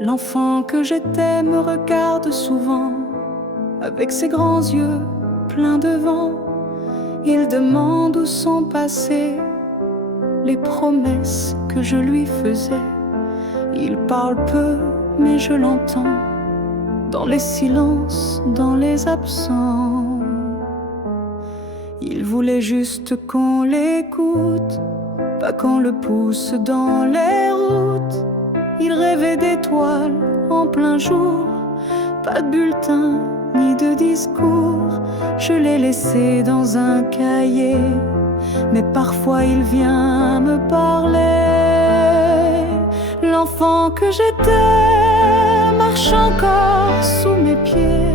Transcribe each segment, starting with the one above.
L'enfant que j'étais me regarde souvent avec ses grands yeux pleins de vent. Il demande où sont passées les promesses que je lui faisais. Il parle peu, mais je l'entends dans les silences, dans les absents. Il voulait juste qu'on l'écoute, pas qu'on le pousse dans les routes. Il rêvait d'étoiles en plein jour, pas de bulletin ni de discours. Je l'ai laissé dans un cahier, mais parfois il vient me parler. L'enfant que j'étais marche encore sous mes pieds.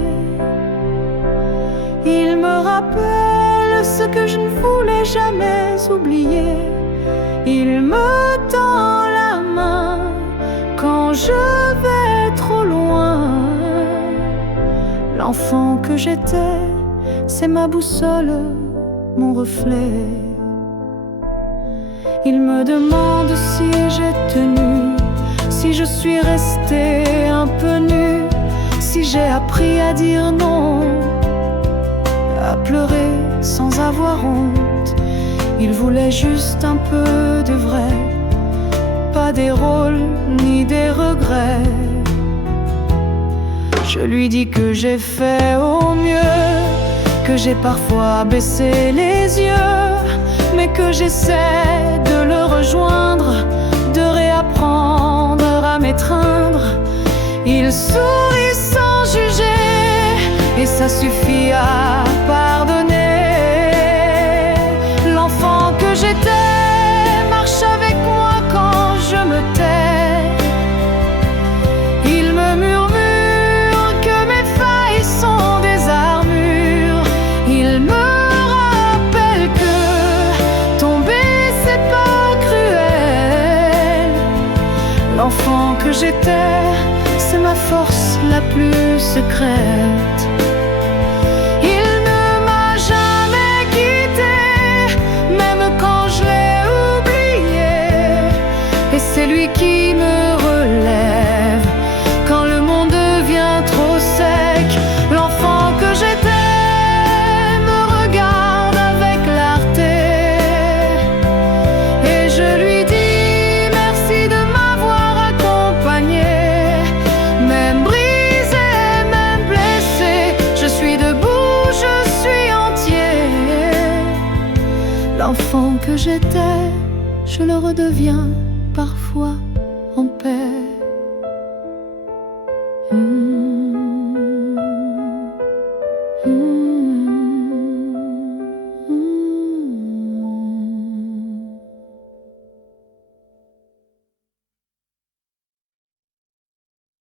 Il me rappelle ce que je ne voulais jamais oublier. Il me tend la main quand je vais trop loin. L'enfant que j'étais, c'est ma boussole, mon reflet. Il me demande si j'ai tenu, si je suis restée un peu nue, si j'ai appris à dire non, à pleurer sans avoir honte. Il voulait juste un peu de vrai, pas des rôles ni des regrets. Je lui dis que j'ai fait au mieux, que j'ai parfois baissé les yeux, mais que j'essaie de le rejoindre, de réapprendre à m'étreindre. Il sourit sans juger, et ça suffit à pardonner. L'enfant que j'étais marche avec moi quand je me tais. Il me murmure que mes failles sont des armures. Il me rappelle que tomber c'est pas cruel. L'enfant que j'étais, c'est ma force la plus secrète. Il ne m'a jamais quitté, même quand je l'ai oublié. Et c'est lui qui me relève quand le monde devient trop sec. L'enfant que j'étais me regarde avec clarté, et je lui dis merci de m'avoir accompagné. Même brisé, même blessé, je suis debout, je suis entier. L'enfant que j'étais, je le redeviens parfois en paix.